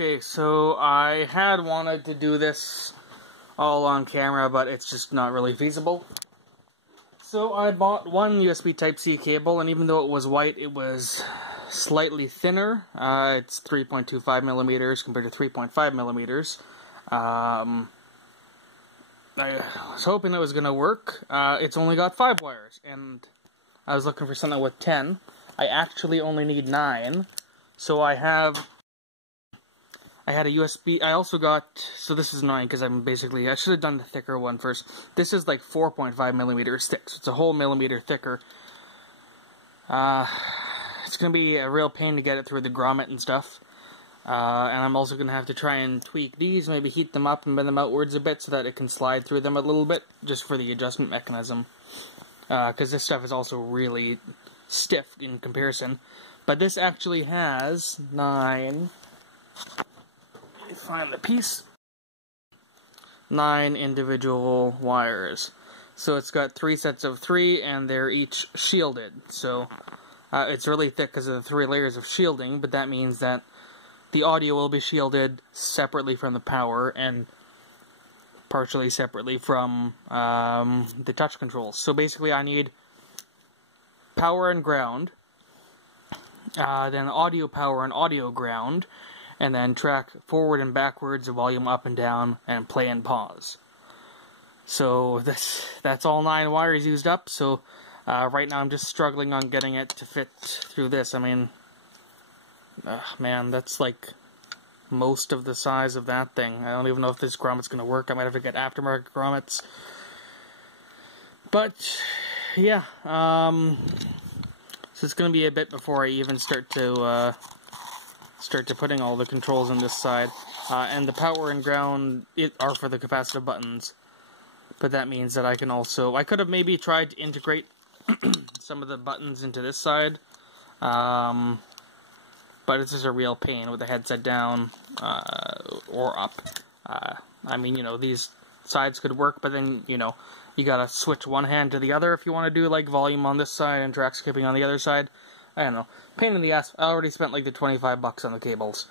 Okay, so I had wanted to do this all on camera, but it's just not really feasible. So I bought one USB Type-C cable, and even though it was white, it was slightly thinner. It's 3.25 millimeters compared to 3.5 millimeters. I was hoping it was going to work. It's only got 5 wires, and I was looking for something with 10. I actually only need 9. So I had a USB, I also got, so this is annoying because I should have done the thicker one first. This is like 4.5 millimeters thick, so it's a whole millimeter thicker. It's going to be a real pain to get it through the grommet and stuff. And I'm also going to have to try and tweak these, maybe heat them up and bend them outwards a bit so that it can slide through them a little bit, just for the adjustment mechanism. Because this stuff is also really stiff in comparison. But this actually has 9... find the piece. 9 individual wires. So it's got 3 sets of 3, and they're each shielded. So it's really thick because of the 3 layers of shielding, but that means that the audio will be shielded separately from the power and partially separately from the touch controls. So basically I need power and ground, then audio power and audio ground, and then track forward and backwards, volume up and down, and play and pause. So that's all 9 wires used up, so right now I'm just struggling on getting it to fit through this. I mean, man, that's like most of the size of that thing. I don't even know if this grommet's going to work. I might have to get aftermarket grommets. But, yeah, so it's going to be a bit before I even start to putting all the controls on this side. And the power and ground are for the capacitive buttons. But that means that I can also... I could have maybe tried to integrate some of the buttons into this side. But it's just a real pain with the headset down or up. I mean, you know, these sides could work, but then, you know, you gotta switch one hand to the other if you want to do, like, volume on this side and track skipping on the other side. I don't know. Pain in the ass. I already spent like the 25 bucks on the cables.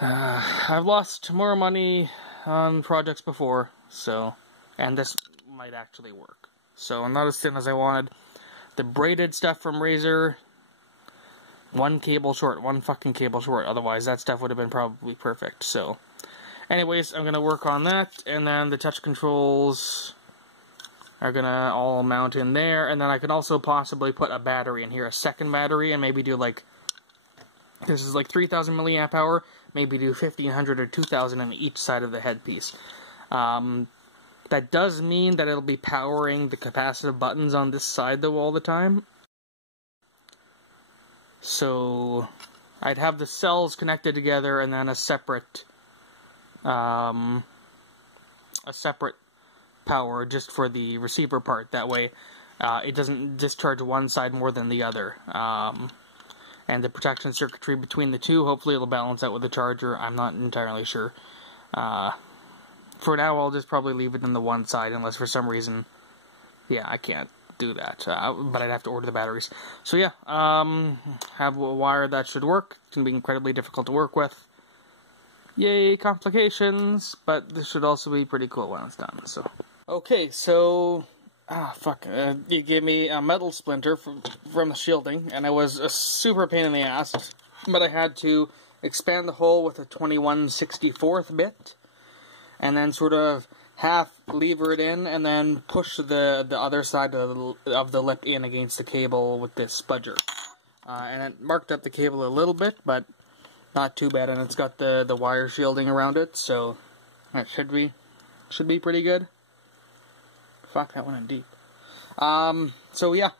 I've lost more money on projects before, so... And this might actually work. So, I'm not as thin as I wanted. The braided stuff from Razer, one cable short, one fucking cable short. Otherwise, that stuff would have been probably perfect. So, anyways, I'm going to work on that, and then the touch controls are gonna all mount in there, and then I can also possibly put a battery in here, a second battery, and maybe do like, this is like 3,000 milliamp hour, maybe do 1,500 or 2,000 on each side of the headpiece. That does mean that it'll be powering the capacitive buttons on this side though all the time. So I'd have the cells connected together and then a separate power just for the receiver part. That way it doesn't discharge one side more than the other. And the protection circuitry between the two, hopefully it'll balance out with the charger. I'm not entirely sure. For now, I'll just probably leave it in the one side, unless for some reason, yeah, I can't do that. But I'd have to order the batteries. So yeah, have a wire that should work. It's going to be incredibly difficult to work with. Yay, complications, but this should also be pretty cool when it's done, so. Okay, so, you gave me a metal splinter from the shielding, and it was a super pain in the ass, but I had to expand the hole with a 21/64 bit, and then sort of half lever it in, and then push the other side of the lip in against the cable with this spudger. And it marked up the cable a little bit, but not too bad, and it's got the wire shielding around it, so that should be pretty good. Fuck, that went in deep. So yeah,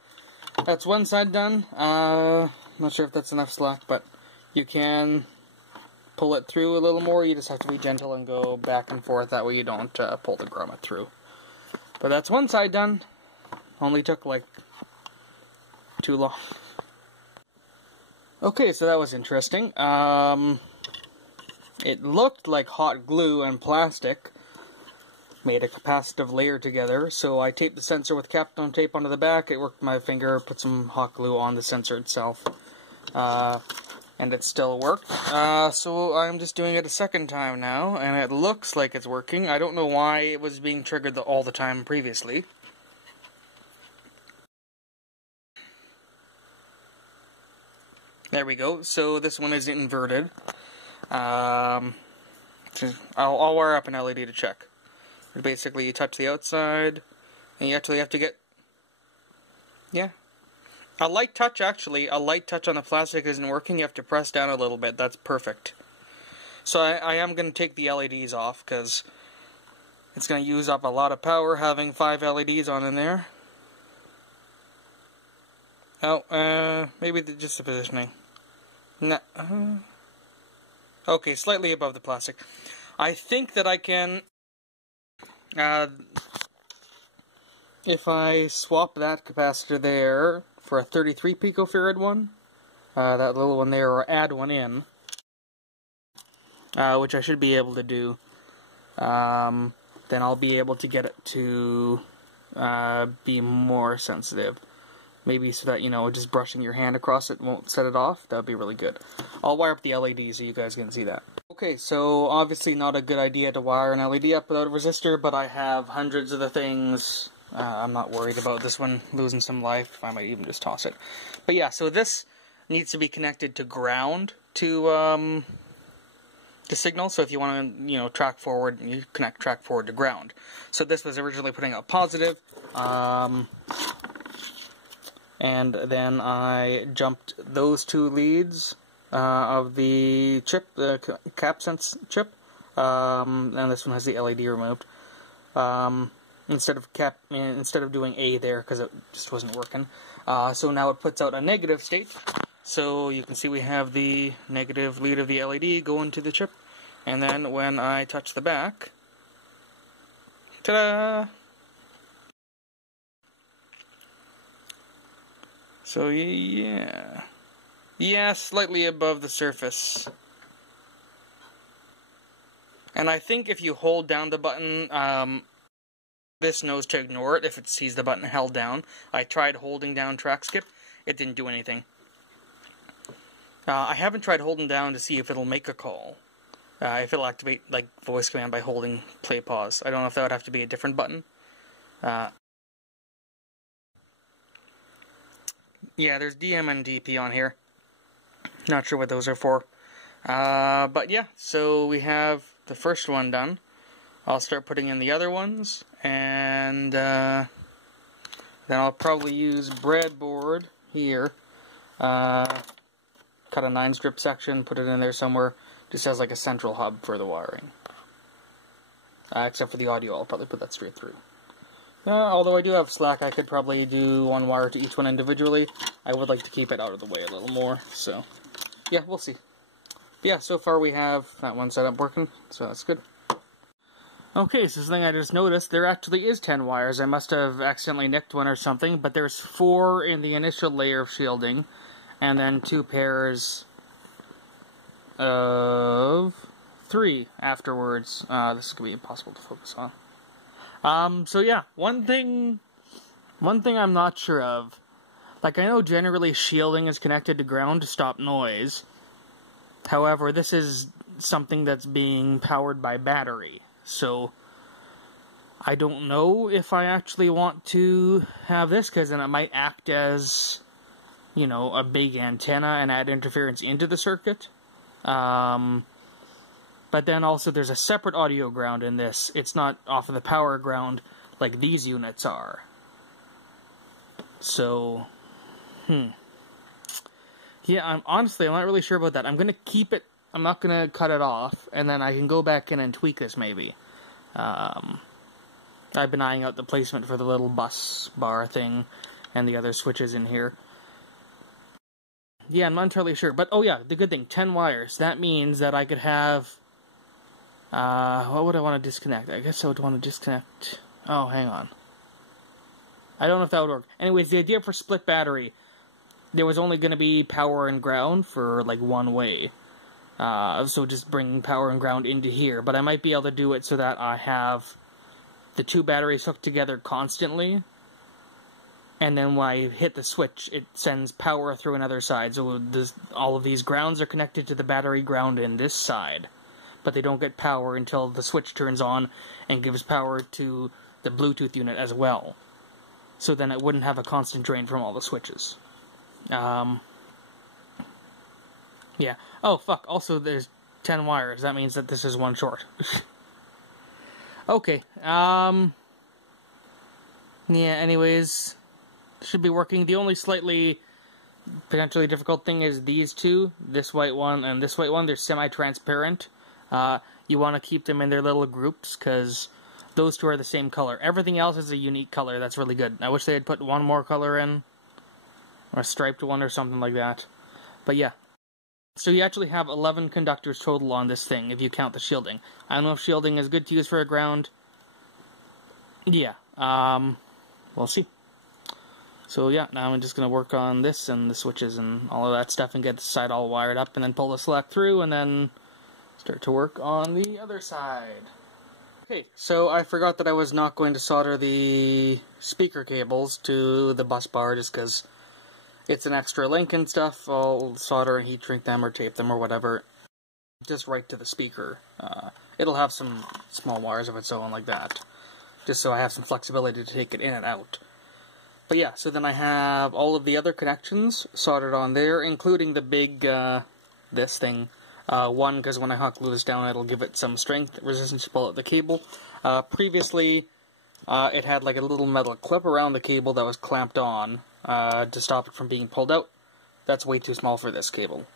that's one side done. Not sure if that's enough slack, but you can pull it through a little more. You just have to be gentle and go back and forth, that way you don't pull the grommet through. But that's one side done. Only took like too long. Okay, so that was interesting. It looked like hot glue and plastic made a capacitive layer together, so I taped the sensor with Kapton tape onto the back. It worked with my finger, put some hot glue on the sensor itself. and it still worked. So I'm just doing it a second time now, and it looks like it's working. I don't know why it was being triggered all the time previously. There we go. So this one is inverted. I'll wire up an LED to check. Basically, you touch the outside, and you actually have to get... Yeah. A light touch, actually. A light touch on the plastic isn't working. You have to press down a little bit. That's perfect. So I am going to take the LEDs off, because it's going to use up a lot of power having 5 LEDs on in there. Oh, maybe just the positioning. No. Okay, slightly above the plastic. I think that I can... if I swap that capacitor there for a 33 picofarad one, that little one there, or add one in, which I should be able to do, then I'll be able to get it to be more sensitive. Maybe so that, you know, just brushing your hand across it won't set it off. That would be really good. I'll wire up the LED so you guys can see that. Okay, so obviously not a good idea to wire an LED up without a resistor, but I have hundreds of the things. I'm not worried about this one losing some life. I might even just toss it. But yeah, so this needs to be connected to ground to signal. So if you want to, you know, track forward, you connect track forward to ground. So this was originally putting out positive. And then I jumped those 2 leads of the chip, the CapSense chip, and this one has the LED removed. Instead of doing A there because it just wasn't working. So now it puts out a negative state. So you can see we have the negative lead of the LED going to the chip, and then when I touch the back, ta-da! So yeah, slightly above the surface. And I think if you hold down the button, this knows to ignore it if it sees the button held down. I tried holding down track skip, it didn't do anything. I haven't tried holding down to see if it'll make a call. If it'll activate like voice command by holding play pause. I don't know if that would have to be a different button. Yeah, there's DM and DP on here. Not sure what those are for. But yeah, so we have the first one done. I'll start putting in the other ones, and then I'll probably use breadboard here. Cut a 9-strip section, put it in there somewhere, just as like a central hub for the wiring. Except for the audio, I'll probably put that straight through. Although I do have slack, I could probably do 1 wire to each one individually. I would like to keep it out of the way a little more, so yeah, we'll see. But yeah, so far we have that one set up working, so that's good. Okay, so this thing I just noticed, there actually is 10 wires. I must have accidentally nicked one or something, but there's 4 in the initial layer of shielding, and then 2 pairs of 3 afterwards. This is going to be impossible to focus on. So yeah, one thing I'm not sure of, like I know generally shielding is connected to ground to stop noise, however this is something that's being powered by battery, so I don't know if I actually want to have this, because then it might act as, you know, a big antenna and add interference into the circuit. But then also there's a separate audio ground in this. It's not off of the power ground like these units are. So, yeah, I'm not really sure about that. I'm going to keep it, I'm not going to cut it off, and then I can go back in and tweak this maybe. I've been eyeing out the placement for the little bus bar thing and the other switches in here. Yeah, I'm not entirely sure. But, oh yeah, the good thing, 10 wires. That means that I could have... what would I want to disconnect? I guess I would want to disconnect... Oh, hang on. I don't know if that would work. Anyways, the idea for split battery, there was only going to be power and ground for, like, one way. So just bring power and ground into here. But I might be able to do it so that I have the 2 batteries hooked together constantly. and then when I hit the switch, it sends power through another side. So all of these grounds are connected to the battery ground in this side, but they don't get power until the switch turns on and gives power to the Bluetooth unit as well. So then it wouldn't have a constant drain from all the switches. Yeah. Oh, fuck. Also, there's 10 wires. That means that this is one short. Okay. Yeah, anyways, should be working. The only slightly potentially difficult thing is these two, this white one and this white one. They're semi-transparent. You want to keep them in their little groups, because those two are the same color. Everything else is a unique color. That's really good. I wish they had put one more color in, or a striped one or something like that. But yeah. So you actually have 11 conductors total on this thing, if you count the shielding. I don't know if shielding is good to use for a ground. Yeah, we'll see. So yeah, now I'm just going to work on this and the switches and all of that stuff and get the side all wired up, and then pull the select through, and then start to work on the other side. Okay, so I forgot that I was not going to solder the speaker cables to the bus bar, just because it's an extra link and stuff. I'll solder and heat shrink them or tape them or whatever, just right to the speaker. It'll have some small wires of its own like that, just so I have some flexibility to take it in and out. But yeah, so then I have all of the other connections soldered on there, including the big, this thing. One, because when I hot glue this down, it'll give it some strength resistance to pull out the cable. Previously, it had like a little metal clip around the cable that was clamped on to stop it from being pulled out. That's way too small for this cable.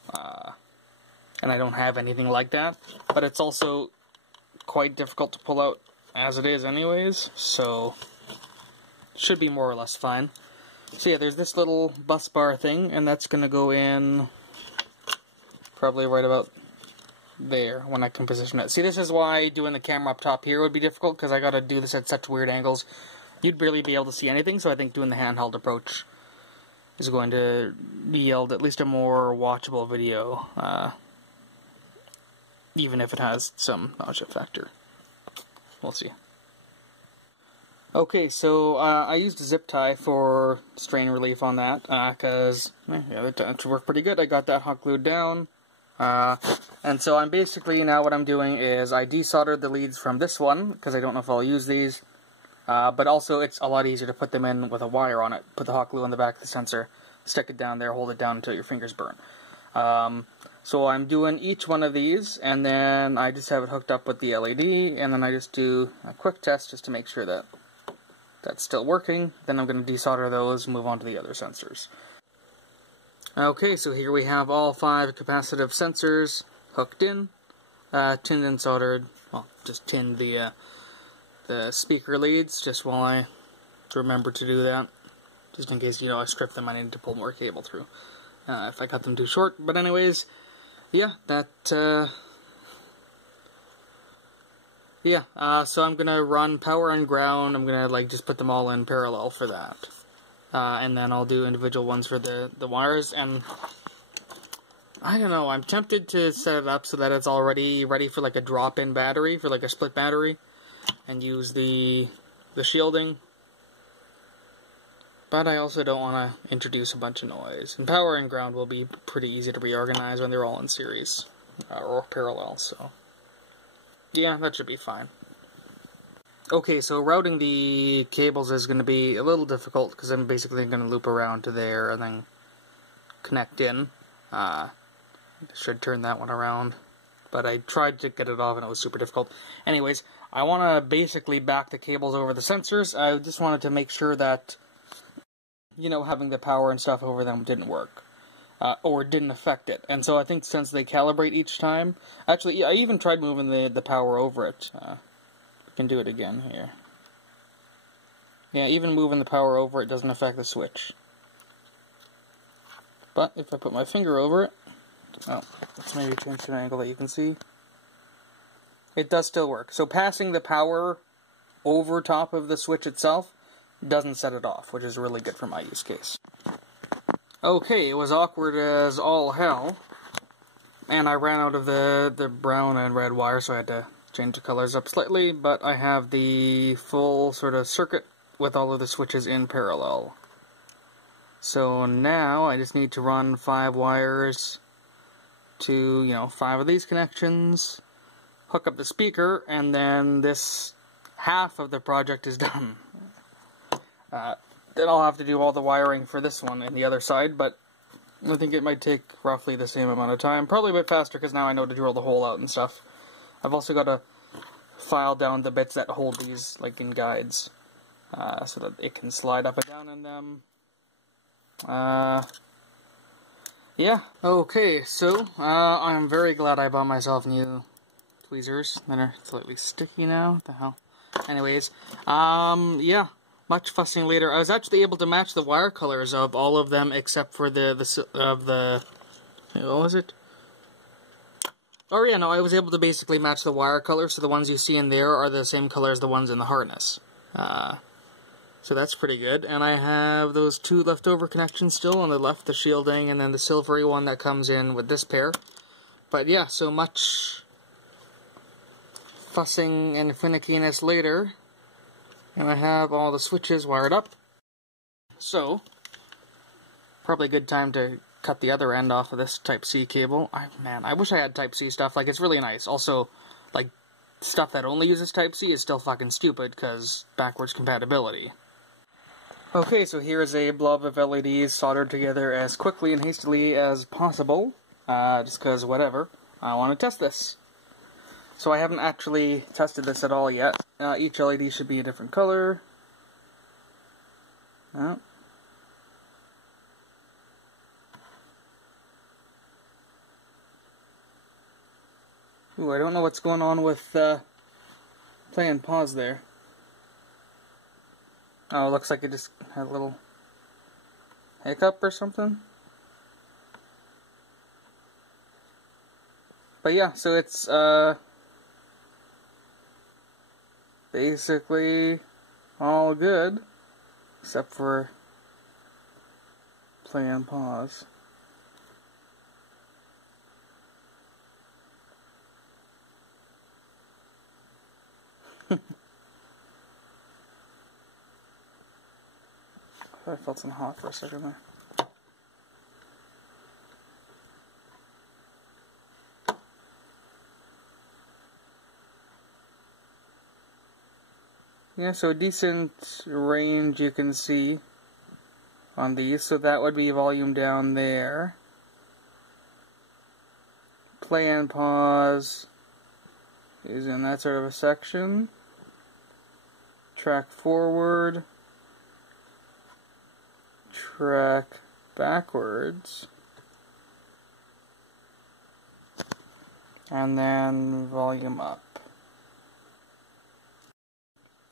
And I don't have anything like that. But it's also quite difficult to pull out as it is anyways, so should be more or less fine. So yeah, there's this little bus bar thing, and that's going to go in probably right about there when I can position it. See, this is why doing the camera up top here would be difficult, because I got to do this at such weird angles. You'd barely be able to see anything, so I think doing the handheld approach is going to yield at least a more watchable video, even if it has some nausea factor. We'll see. Okay, so I used a zip tie for strain relief on that, because yeah, it worked pretty good. I got that hot glued down. And so I'm basically, now what I'm doing is I desoldered the leads from this one, because I don't know if I'll use these, but also it's a lot easier to put them in with a wire on it. Put the hot glue on the back of the sensor, stick it down there, hold it down until your fingers burn. So I'm doing each one of these, and then I just have it hooked up with the LED, and then I just do a quick test just to make sure that that's still working. Then I'm going to desolder those and move on to the other sensors. Okay, so here we have all 5 capacitive sensors hooked in, tinned and soldered. Well, just tinned the speaker leads, just while I remember to do that, just in case, I strip them, I need to pull more cable through, if I cut them too short. But anyways, yeah, so I'm gonna run power and ground. I'm gonna just put them all in parallel for that. And then I'll do individual ones for the wires, and I don't know, I'm tempted to set it up so that it's already ready for a drop-in battery, for a split battery, and use the shielding. But I also don't want to introduce a bunch of noise. And power and ground will be pretty easy to reorganize when they're all in series, or parallel, so yeah, that should be fine. Okay, so routing the cables is going to be a little difficult, because I'm basically going to loop around to there and then connect in. Should turn that one around, but I tried to get it off and it was super difficult. Anyways, I want to basically back the cables over the sensors. I just wanted to make sure that, having the power and stuff over them didn't work. Or didn't affect it. And so I think since they calibrate each time, actually, I even tried moving the power over it. Can do it again here. Yeah, even moving the power over it doesn't affect the switch. But if I put my finger over it, let's maybe change to an angle that you can see. It does still work. So passing the power over top of the switch itself doesn't set it off, which is really good for my use case. Okay, it was awkward as all hell, and I ran out of the brown and red wire, so I had to change the colors up slightly, but I have the full sort of circuit with all of the switches in parallel. So now I just need to run 5 wires to, 5 of these connections, hook up the speaker, and then this half of the project is done. Then I'll have to do all the wiring for this one and the other side, but I think it might take roughly the same amount of time. Probably a bit faster because now I know to drill the hole out and stuff. I've also got to file down the bits that hold these, like in guides, so that it can slide up and down in them. Yeah. Okay, so I'm very glad I bought myself new tweezers that are slightly sticky now. What the hell? Anyways, yeah. Much fussing later. I was actually able to match the wire colors of all of them except for the what was it? Oh yeah, no, I was able to basically match the wire colors, so the ones you see in there are the same color as the ones in the harness. So that's pretty good. And I have those 2 leftover connections still on the left, the shielding, and then the silvery one that comes in with this pair. But yeah, so much fussing and finickiness later. And I have all the switches wired up. So, probably a good time to cut the other end off of this Type-C cable. Man, I wish I had Type-C stuff. Like, it's really nice. Also, like, stuff that only uses Type-C is still fucking stupid, because backwards compatibility. Okay, so here's a blob of LEDs soldered together as quickly and hastily as possible. Just because, whatever. I want to test this. So I haven't actually tested this at all yet. Each LED should be a different color. Oh. Ooh, I don't know what's going on with play and pause there. Oh, it looks like it just had a little hiccup or something. But yeah, so it's basically all good, except for play and pause. I felt some hot for a second there. Yeah, so decent range you can see on these, so that would be volume down there. Play and pause is in that sort of a section. Track forward. Track backwards. And then volume up.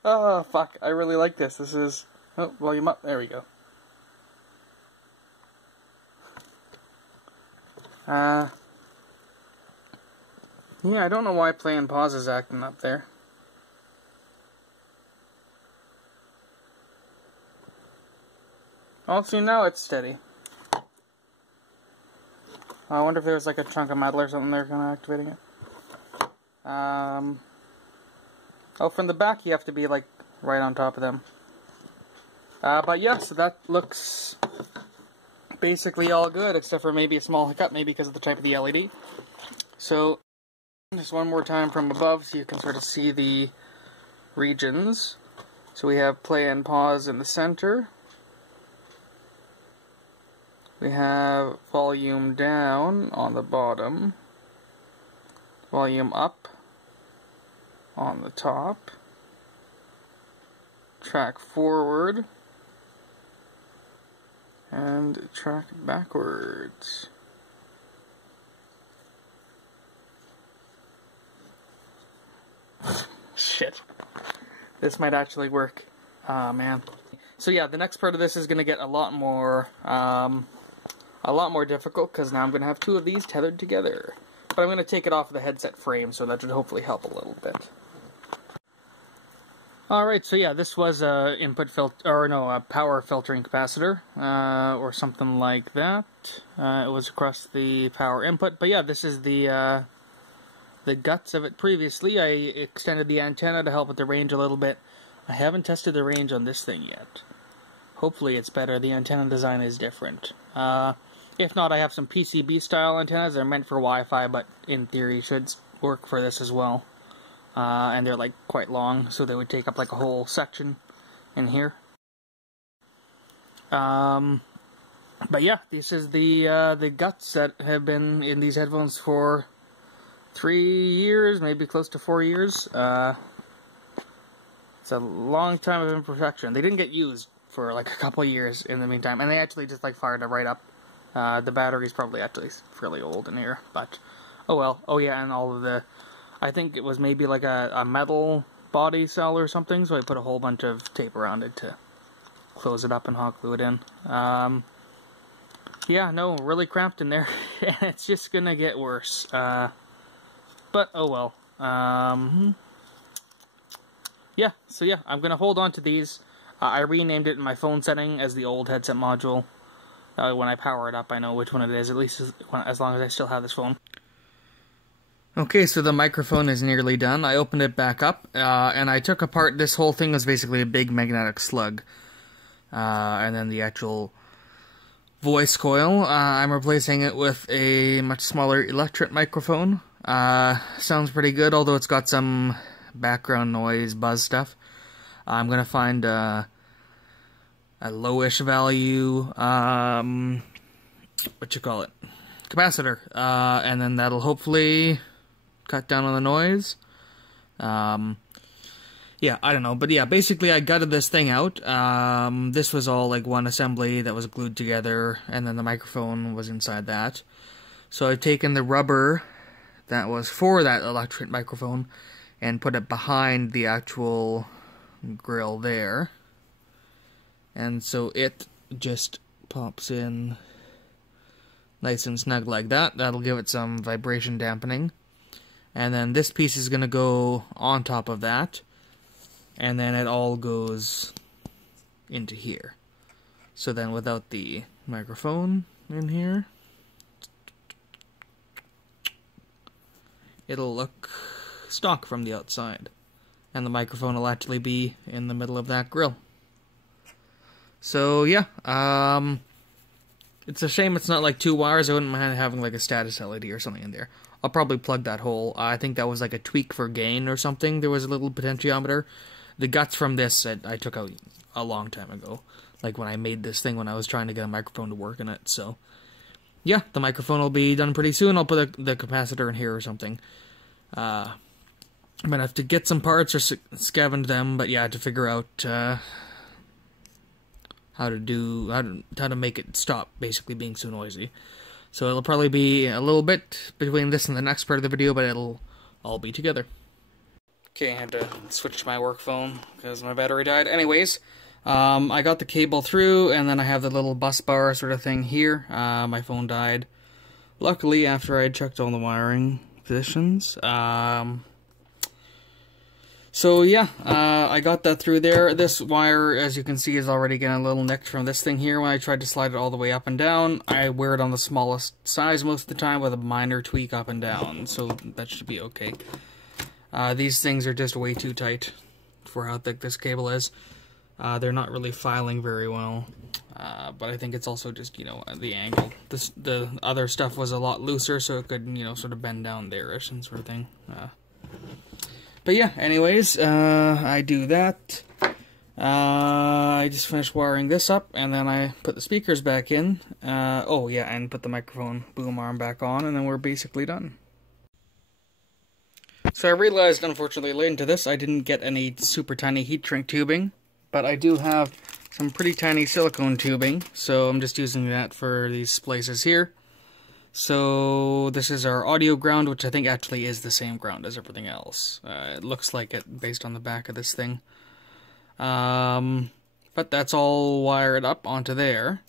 Oh, fuck, I really like this. This is... Oh, volume up. There we go. Yeah, I don't know why play and pause is acting up there. Oh, see, now it's steady. I wonder if there was like a chunk of metal or something there kind of activating it. Oh, from the back you have to be like right on top of them. But yeah, so that looks basically all good, except for maybe a small hiccup, maybe because of the type of the LED. So, just one more time from above so you can sort of see the regions. So we have play and pause in the center. We have volume down on the bottom. Volume up on the top. Track forward. And track backwards. Shit. This might actually work. Ah, man. So yeah, the next part of this is going to get a lot more difficult, because now I'm going to have 2 of these tethered together. But I'm going to take it off the headset frame, so that should hopefully help a little bit. Alright, so yeah, this was a power filtering capacitor, or something like that. It was across the power input, but yeah, this is the guts of it previously. I extended the antenna to help with the range a little bit. I haven't tested the range on this thing yet. hopefully it's better. The antenna design is different. If not, I have some PCB style antennas. They're meant for Wi-Fi, but in theory should work for this as well. And they're like quite long, so they would take up like a whole section in here. But yeah, this is the guts that have been in these headphones for 3 years, maybe close to 4 years. It's a long time of imperfection. They didn't get used for like a couple years in the meantime, and they actually just like fired it right up. The battery's probably actually fairly old in here, but oh well. Oh yeah, and all of the, I think it was maybe like a metal body cell or something, so I put a whole bunch of tape around it to close it up and hot glue it in. Yeah, no, really cramped in there, and it's just gonna get worse. But oh well. Yeah, so yeah, I'm gonna hold on to these. I renamed it in my phone setting as the old headset module. When I power it up, I know which one it is, at least as long as I still have this phone. Okay, so the microphone is nearly done. I opened it back up, and I took apart, this whole thing was basically a big magnetic slug. And then the actual voice coil, I'm replacing it with a much smaller electret microphone. Sounds pretty good, although it's got some background noise, buzz stuff. I'm gonna find a lowish value, capacitor, and then that'll hopefully cut down on the noise. Yeah, I don't know, but yeah, basically I gutted this thing out. This was all like one assembly that was glued together, and then the microphone was inside that. So I've taken the rubber that was for that electret microphone and put it behind the actual grill there. And so it just pops in nice and snug like that. That'll give it some vibration dampening. And then this piece is going to go on top of that. And then it all goes into here. So then without the microphone in here, it'll look stock from the outside. And the microphone will actually be in the middle of that grill. So yeah, it's a shame it's not like 2 wires. I wouldn't mind having like a status LED or something in there. I'll probably plug that hole. I think that was like a tweak for gain or something. There was a little potentiometer. The guts from this I took out a long time ago. Like when I made this thing when I was trying to get a microphone to work in it. So yeah, the microphone will be done pretty soon. I'll put the capacitor in here or something. I'm gonna have to get some parts or scavenge them, but yeah, to figure out how to make it stop basically being so noisy. So it'll probably be a little bit between this and the next part of the video, but it'll all be together. Okay, I had to switch to my work phone because my battery died. Anyways, I got the cable through, and then I have the little bus bar sort of thing here. My phone died. Luckily, after I had checked all the wiring positions. So yeah, I got that through there. This wire, as you can see, is already getting a little nicked from this thing here. When I tried to slide it all the way up and down, I wear it on the smallest size most of the time with a minor tweak up and down, so that should be okay. These things are just way too tight for how thick this cable is. They're not really filing very well, but I think it's also just, you know, the angle. The other stuff was a lot looser, so it could, you know, sort of bend down there-ish and sort of thing. But yeah, anyways, I do that. I just finished wiring this up, and then I put the speakers back in. Oh yeah, and put the microphone boom arm back on, and then we're basically done. So I realized, unfortunately, late into this, I didn't get any super tiny heat shrink tubing, but I do have some pretty tiny silicone tubing, so I'm just using that for these places here. So this is our audio ground, which I think actually is the same ground as everything else. It looks like it based on the back of this thing. But that's all wired up onto there.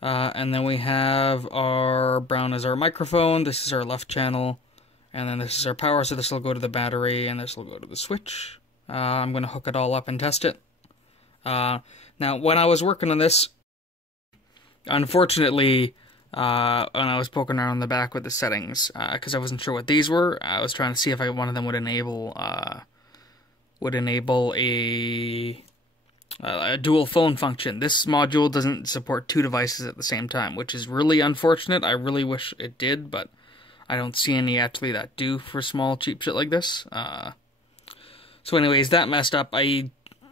And then we have our brown as our microphone, this is our left channel, and then this is our power, so this will go to the battery, and this will go to the switch. I'm going to hook it all up and test it. Now, when I was working on this, unfortunately, when I was poking around in the back with the settings, because I wasn't sure what these were, I was trying to see if one of them would enable a a dual phone function. This module doesn't support two devices at the same time, which is really unfortunate. I really wish it did, but I don't see any actually that do for small cheap shit like this. So anyways, that messed up. I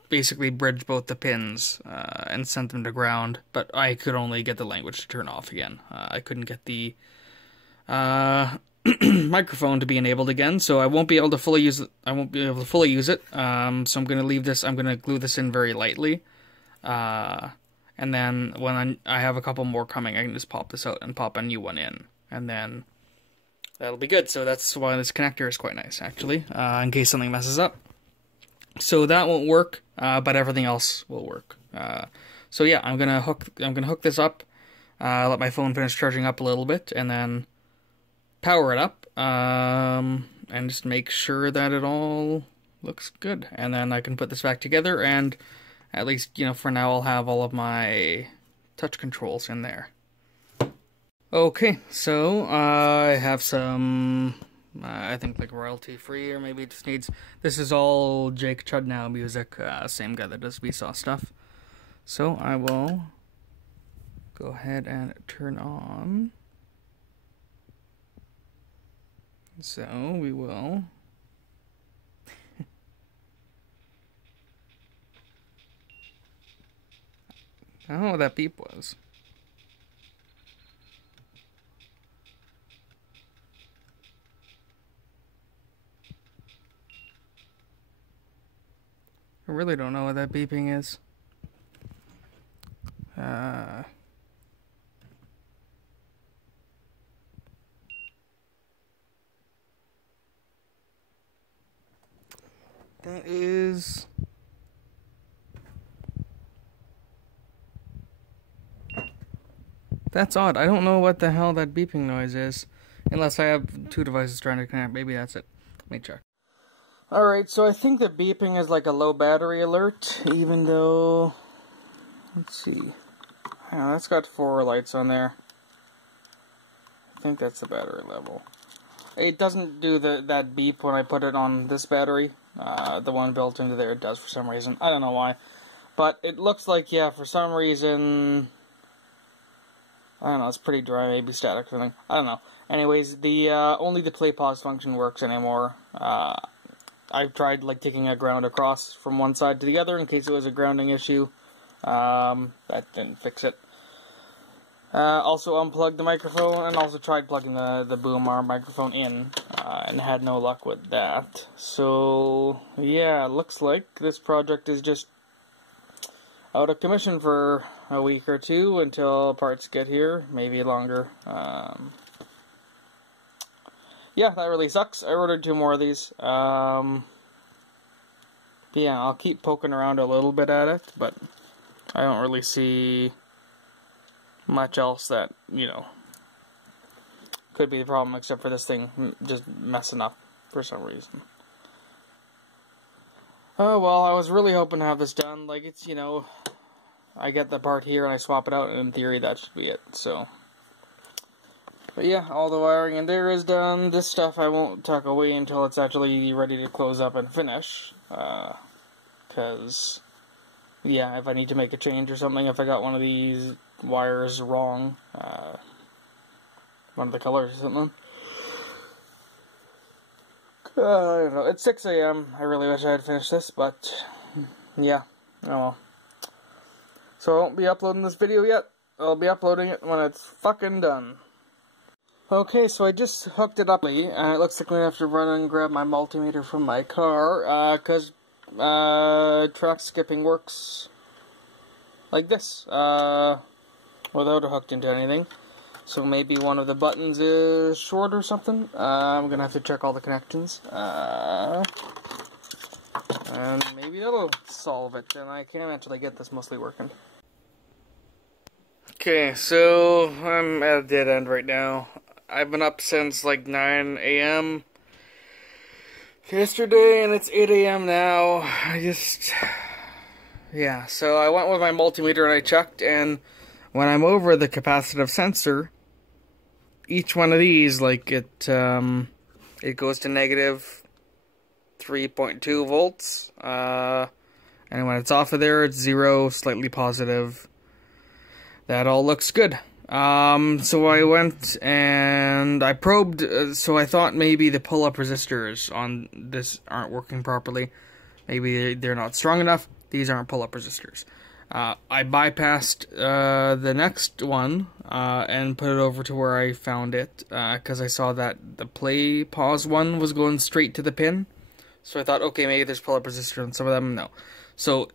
basically bridged both the pins and sent them to ground, but I could only get the language to turn off again. I couldn't get the microphone to be enabled again, so I won't be able to fully use it. So I'm going to leave this. I'm going to glue this in very lightly, and then when I have a couple more coming, I can just pop this out and pop a new one in, and then that'll be good. So that's why this connector is quite nice, actually, in case something messes up. So that won't work, but everything else will work. So yeah, I'm gonna hook this up, let my phone finish charging up a little bit, and then power it up, and just make sure that it all looks good. And then I can put this back together, and at least, for now, I'll have all of my touch controls in there. Okay, so I have some, I think like royalty free, or maybe it just needs, this is all Jake Chudnow music, same guy that does Vsauce stuff. So I will go ahead and turn on. So we will. I don't know what that beep was. I really don't know what that beeping is. That is... That's odd. I don't know what the hell that beeping noise is. Unless I have two devices trying to connect. Maybe that's it. Let me check. Alright, so I think the beeping is like a low battery alert, even though... Let's see. Yeah, that's got 4 lights on there. I think that's the battery level. It doesn't do that beep when I put it on this battery. The one built into there, it does for some reason. I don't know why. But it looks like, yeah, for some reason... I don't know, it's pretty dry, maybe static or something. I don't know. Anyways, only the play pause function works anymore. I've tried like taking a ground across from one side to the other in case it was a grounding issue. That didn't fix it. Also unplugged the microphone and also tried plugging the boom arm microphone in and had no luck with that. So yeah, looks like this project is just out of commission for a week or two until parts get here, maybe longer. Yeah, that really sucks. I ordered 2 more of these. Yeah, I'll keep poking around a little bit at it, but I don't really see much else that, could be the problem except for this thing just messing up for some reason. Oh, well, I was really hoping to have this done. Like, it's, I get the part here and I swap it out, and in theory that should be it, so. But yeah, all the wiring in there is done. This stuff I won't tuck away until it's actually ready to close up and finish. Because, yeah, if I need to make a change or something, if I got one of these wires wrong, one of the colors or something. I don't know, it's 6 AM. I really wish I had finished this, but, yeah, oh well. So I won't be uploading this video yet. I'll be uploading it when it's fucking done. Okay, so I just hooked it up, and it looks like I'm going to have to run and grab my multimeter from my car, because track skipping works like this, without it hooked into anything. So maybe one of the buttons is short or something. I'm going to have to check all the connections, and maybe that'll solve it, and I can eventually get this mostly working. Okay, so I'm at a dead end right now. I've been up since like 9 AM yesterday, and it's 8 AM now. Yeah, so I went with my multimeter and I checked, and when I'm over the capacitive sensor, each one of these, like, it goes to negative 3.2 volts, And when it's off of there, it's 0, slightly positive. That all looks good. So I went and I probed, so I thought maybe the pull-up resistors on this aren't working properly. Maybe they're not strong enough. These aren't pull-up resistors. I bypassed the next one and put it over to where I found it, because I saw that the play pause one was going straight to the pin. So I thought, okay, maybe there's pull-up resistor on some of them. No. So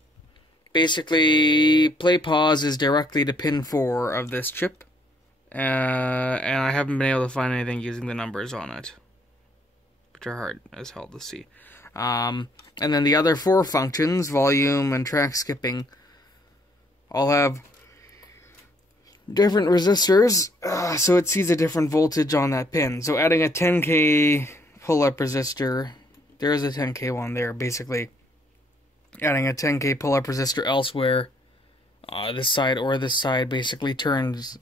basically, play pause is directly to pin 4 of this chip, and I haven't been able to find anything using the numbers on it, which are hard as hell to see. And then the other 4 functions, volume and track skipping, all have different resistors, so it sees a different voltage on that pin. So adding a 10K pull-up resistor, there is a 10K one there, basically. Adding a 10K pull-up resistor elsewhere, this side or this side, basically turns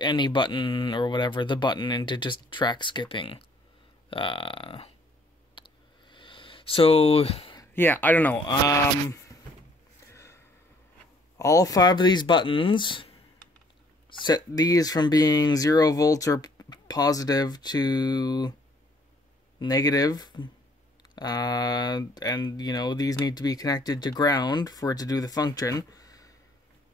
any button or whatever, the button, into just track skipping. So, yeah, I don't know. All 5 of these buttons set these from being 0 volts or positive to negative. And, you know, these need to be connected to ground for it to do the function.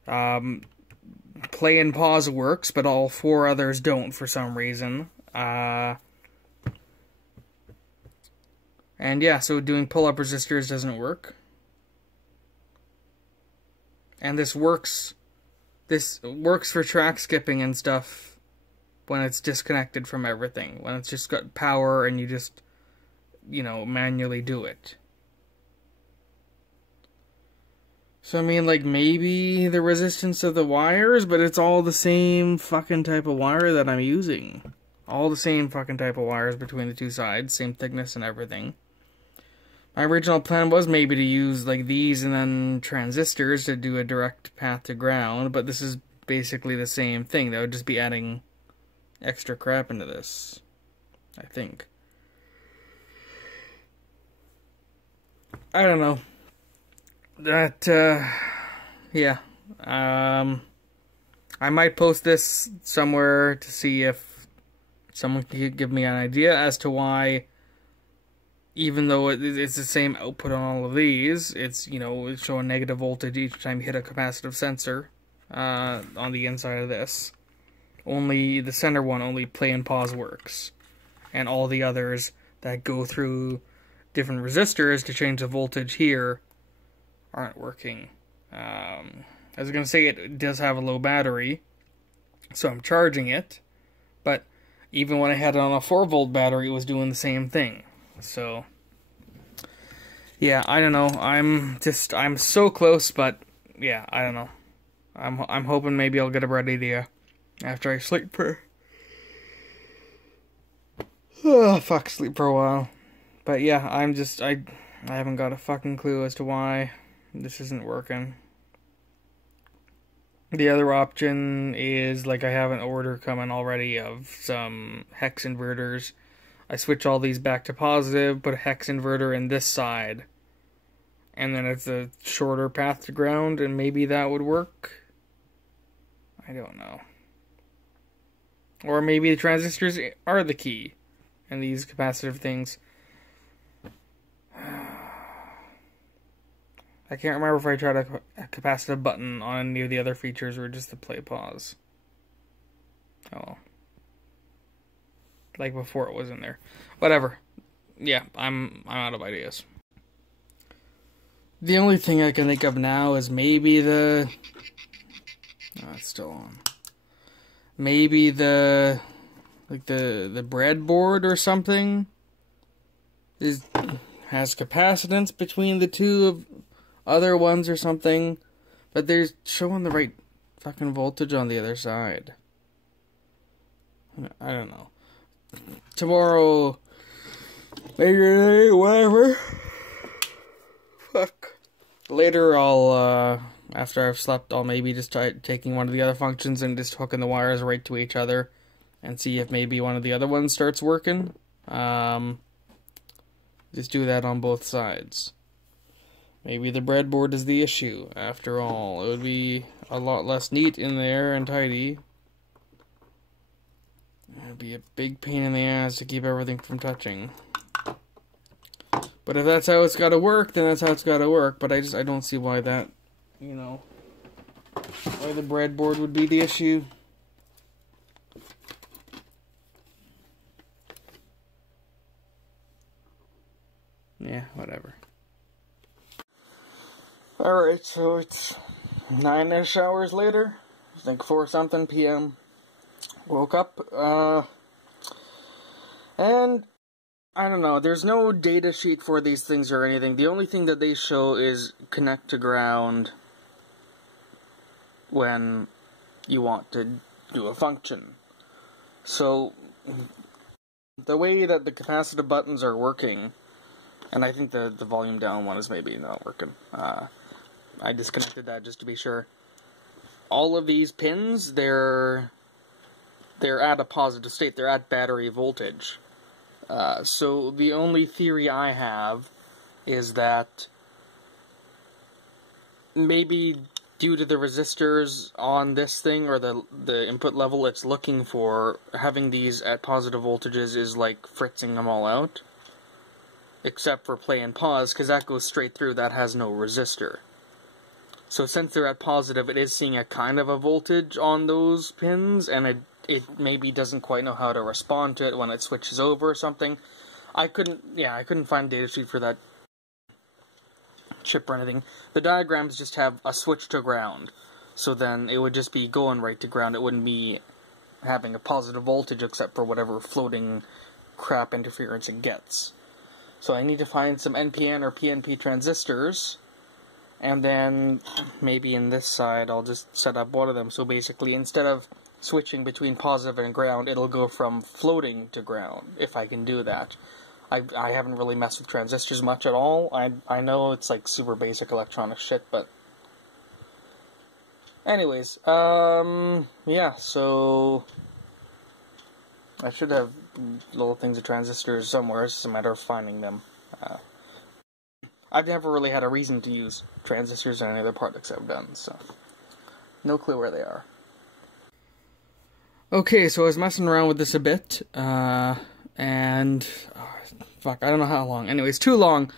Play and pause works, but all 4 others don't for some reason. And yeah, so doing pull-up resistors doesn't work. And this works for track skipping and stuff when it's disconnected from everything. When it's just got power and you just, you know, manually do it. So I mean, like, maybe the resistance of the wires, but it's all the same fucking type of wire that I'm using. All the same fucking type of wires between the 2 sides, same thickness and everything. My original plan was maybe to use, like, these and then transistors to do a direct path to ground, but this is basically the same thing. That would just be adding extra crap into this, I think. I don't know. That, yeah. I might post this somewhere to see if someone can give me an idea as to why, even though it's the same output on all of these, it's, you know, it's showing negative voltage each time you hit a capacitive sensor on the inside of this. Only the center one, only play and pause works. And all the others that go through different resistors to change the voltage here aren't working. I was going to say it does have a low battery, so I'm charging it, but even when I had it on a 4-volt battery, it was doing the same thing. So, yeah, I don't know. I'm so close, but yeah, I don't know. I'm hoping maybe I'll get a better idea after I sleep for. Oh, fuck, sleep for a while. But yeah, I haven't got a fucking clue as to why this isn't working. The other option is, like, I have an order coming already of some hex inverters. I switch all these back to positive, put a hex inverter in this side, and then it's a shorter path to ground, and maybe that would work? I don't know. Or maybe the transistors are the key, and these capacitive things. I can't remember if I tried a capacitive button on any of the other features or just the play pause. Oh. Like before it was in there. Whatever. Yeah, I'm out of ideas. The only thing I can think of now is maybe the... Oh, it's still on. Maybe the... like the breadboard or something has capacitance between the 2 other ones or something, but they're showing the right fucking voltage on the other side. I don't know. Tomorrow, later, whatever. Fuck. Later, I'll, after I've slept, I'll maybe just try taking one of the other functions and just hooking the wires right to each other and see if maybe one of the other ones starts working. Just do that on both sides. Maybe the breadboard is the issue, after all. It would be a lot less neat in there and tidy. It would be a big pain in the ass to keep everything from touching. But if that's how it's gotta work, then that's how it's gotta work. But I don't see why that, you know, why the breadboard would be the issue. Yeah, whatever. Alright, so it's 9-ish hours later. I think 4-something p.m. Woke up, and I don't know, there's no data sheet for these things or anything. The only thing that they show is connect to ground when you want to do a function. So, the way that the capacitive buttons are working, and I think the volume down one is maybe not working. I disconnected that just to be sure. All of these pins, they're at a positive state. They're at battery voltage. So the only theory I have is that maybe due to the resistors on this thing, or the input level it's looking for, having these at positive voltages is like fritzing them all out. Except for play and pause, because that goes straight through, that has no resistor. So since they're at positive, it is seeing a kind of a voltage on those pins, and it maybe doesn't quite know how to respond to it when it switches over or something. I couldn't find a data sheet for that chip or anything. The diagrams just have a switch to ground, so then it would just be going right to ground. It wouldn't be having a positive voltage except for whatever floating crap interference it gets. So I need to find some NPN or PNP transistors, and then maybe in this side I'll just set up one of them. So basically, instead of switching between positive and ground, it'll go from floating to ground, if I can do that. I haven't really messed with transistors much at all. I know it's like super basic electronic shit, but anyways, yeah, so I should have little things of transistors somewhere. It's just a matter of finding them. I've never really had a reason to use transistors in any other products I've done, so no clue where they are. Okay, so I was messing around with this a bit, and fuck, I don't know how long. Anyways, too long,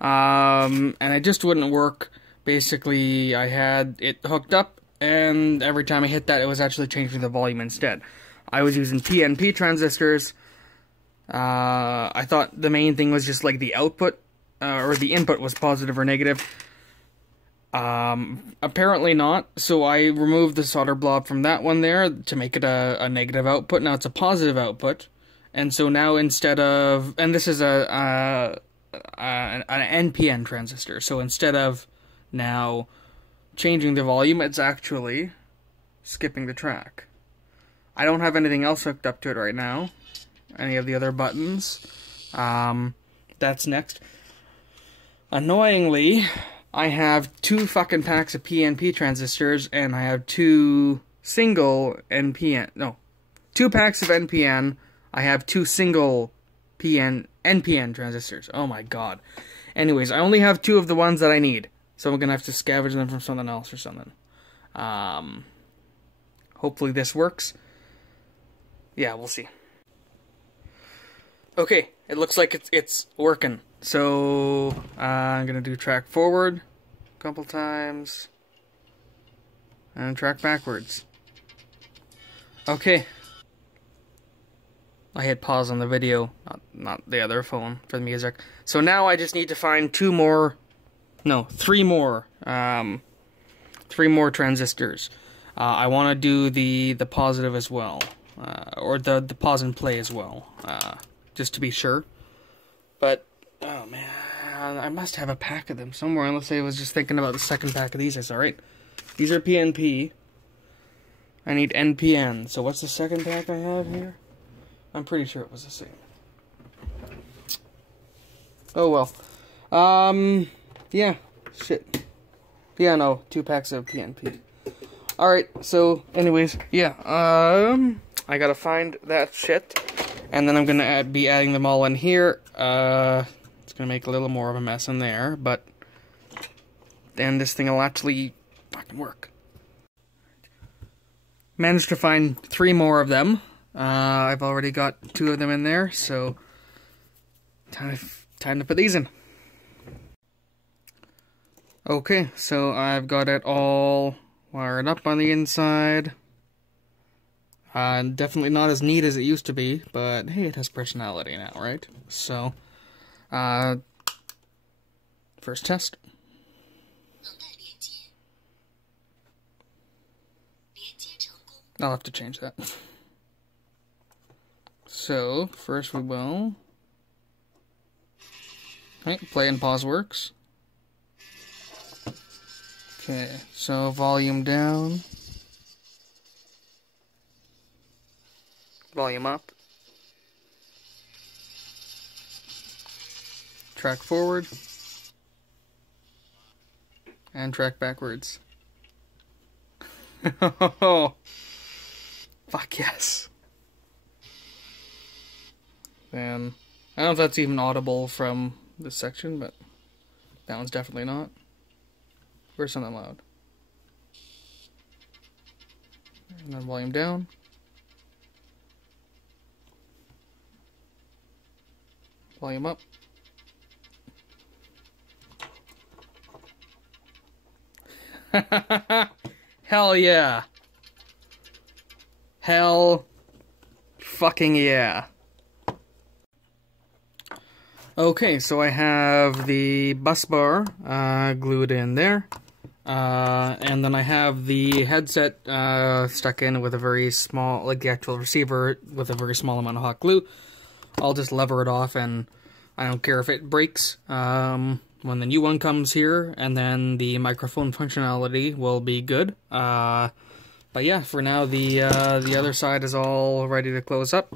and it just wouldn't work. Basically, I had it hooked up, and every time I hit that, it was actually changing the volume instead. I was using PNP transistors. I thought the main thing was just like the output, or the input was positive or negative. Apparently not, so I removed the solder blob from that one there to make it a negative output. Now it's a positive output, and so now instead of, and this is an NPN transistor, so instead of now changing the volume, it's actually skipping the track. I don't have anything else hooked up to it right now, any of the other buttons. That's next. Annoyingly, I have 2 fucking packs of PNP transistors, and I have 2 single NPN, no, 2 packs of NPN, I have 2 single NPN transistors. Oh my god. Anyways, I only have 2 of the ones that I need, so I'm gonna have to scavenge them from something else or something. Hopefully this works. Yeah, we'll see. Okay, it looks like it's working. So, I'm gonna do track forward a couple times, and track backwards. Okay. I hit pause on the video, not the other phone for the music. So now I just need to find 3 more, 3 more transistors. I want to do the positive as well, or the pause and play as well, just to be sure. But oh man, I must have a pack of them somewhere, unless I was just thinking about the second pack of these. Alright, these are PNP. I need NPN. So what's the second pack I have here? I'm pretty sure it was the same. Oh well. Yeah, shit. Yeah, no, 2 packs of PNP. Alright, so anyways, yeah, I gotta find that shit, and then I'm gonna be adding them all in here. It's gonna make a little more of a mess in there, but and this thing will actually fucking work. Managed to find 3 more of them. I've already got 2 of them in there, so time to put these in. Okay, so I've got it all wired up on the inside. Definitely not as neat as it used to be, but hey, it has personality now, right? So, first test. I'll have to change that. So, first we will... Okay, play and pause works. Okay, so volume down. Volume up. Track forward. And track backwards. Oh, fuck yes. Then, I don't know if that's even audible from this section, but that one's definitely not. Where's something loud? And then volume down. Volume up. Hell yeah. Hell fucking yeah. Okay, so I have the bus bar glued in there. And then I have the headset stuck in with a very small, like the actual receiver with a very small amount of hot glue. I'll just lever it off, and I don't care if it breaks when the new one comes here, and then the microphone functionality will be good. But yeah, for now the other side is all ready to close up.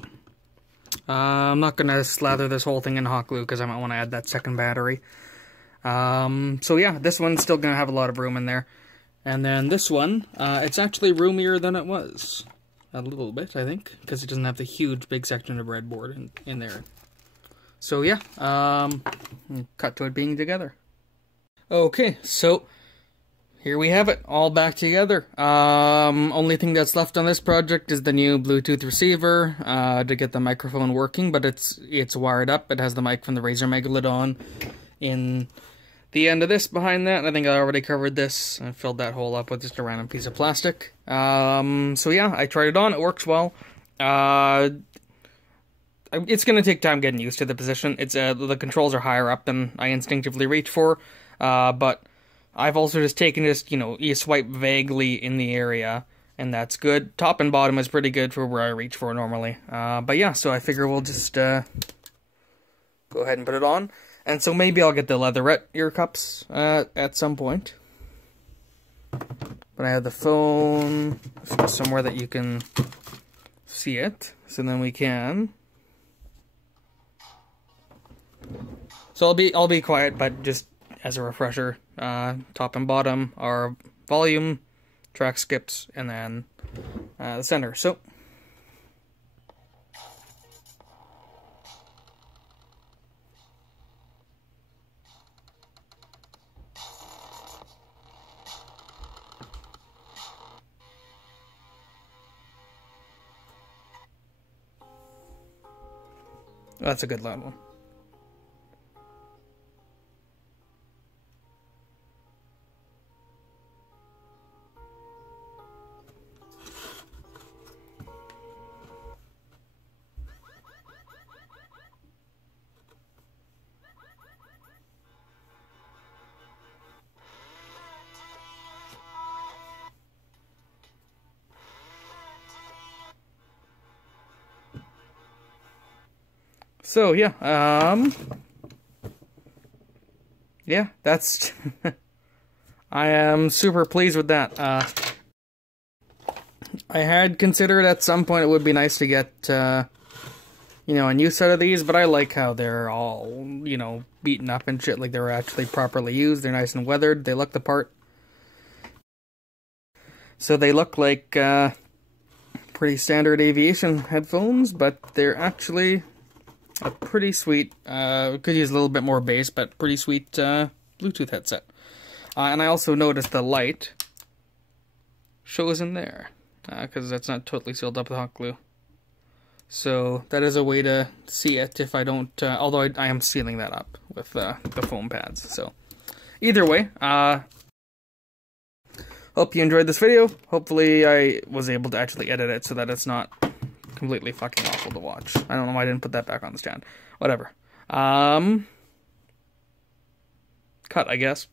I'm not gonna slather this whole thing in hot glue because I might want to add that second battery. So yeah, this one's still gonna have a lot of room in there. And then this one, it's actually roomier than it was. A little bit, I think, because it doesn't have the huge big section of breadboard in there. So yeah, cut to it being together. Okay, so here we have it, all back together. Only thing that's left on this project is the new Bluetooth receiver to get the microphone working, but it's wired up. It has the mic from the Razer Megalodon in the end of this behind that. I think I already covered this. I filled that hole up with just a random piece of plastic. So yeah, I tried it on. It works well. It's going to take time getting used to the position. It's the controls are higher up than I instinctively reach for. But I've also just taken you swipe vaguely in the area, and that's good. Top and bottom is pretty good for where I reach for normally. But yeah, so I figure we'll just go ahead and put it on. And so maybe I'll get the leatherette ear cups at some point. But I have the phone somewhere that you can see it, so then we can. So I'll be quiet, but just as a refresher, top and bottom are volume, track skips, and then the center. So. That's a good loud one. So yeah, yeah, that's I am super pleased with that. I had considered at some point it would be nice to get a new set of these, but I like how they're all, beaten up and shit, like they were actually properly used. They're nice and weathered, they look the part. So they look like pretty standard aviation headphones, but they're actually a pretty sweet, could use a little bit more bass, but pretty sweet Bluetooth headset. And I also noticed the light shows in there, because that's not totally sealed up with hot glue. So that is a way to see it if I don't, although I am sealing that up with the foam pads. So either way, hope you enjoyed this video. Hopefully I was able to actually edit it so that it's not completely fucking awful to watch. I don't know why I didn't put that back on the stand. Whatever. Cut, I guess.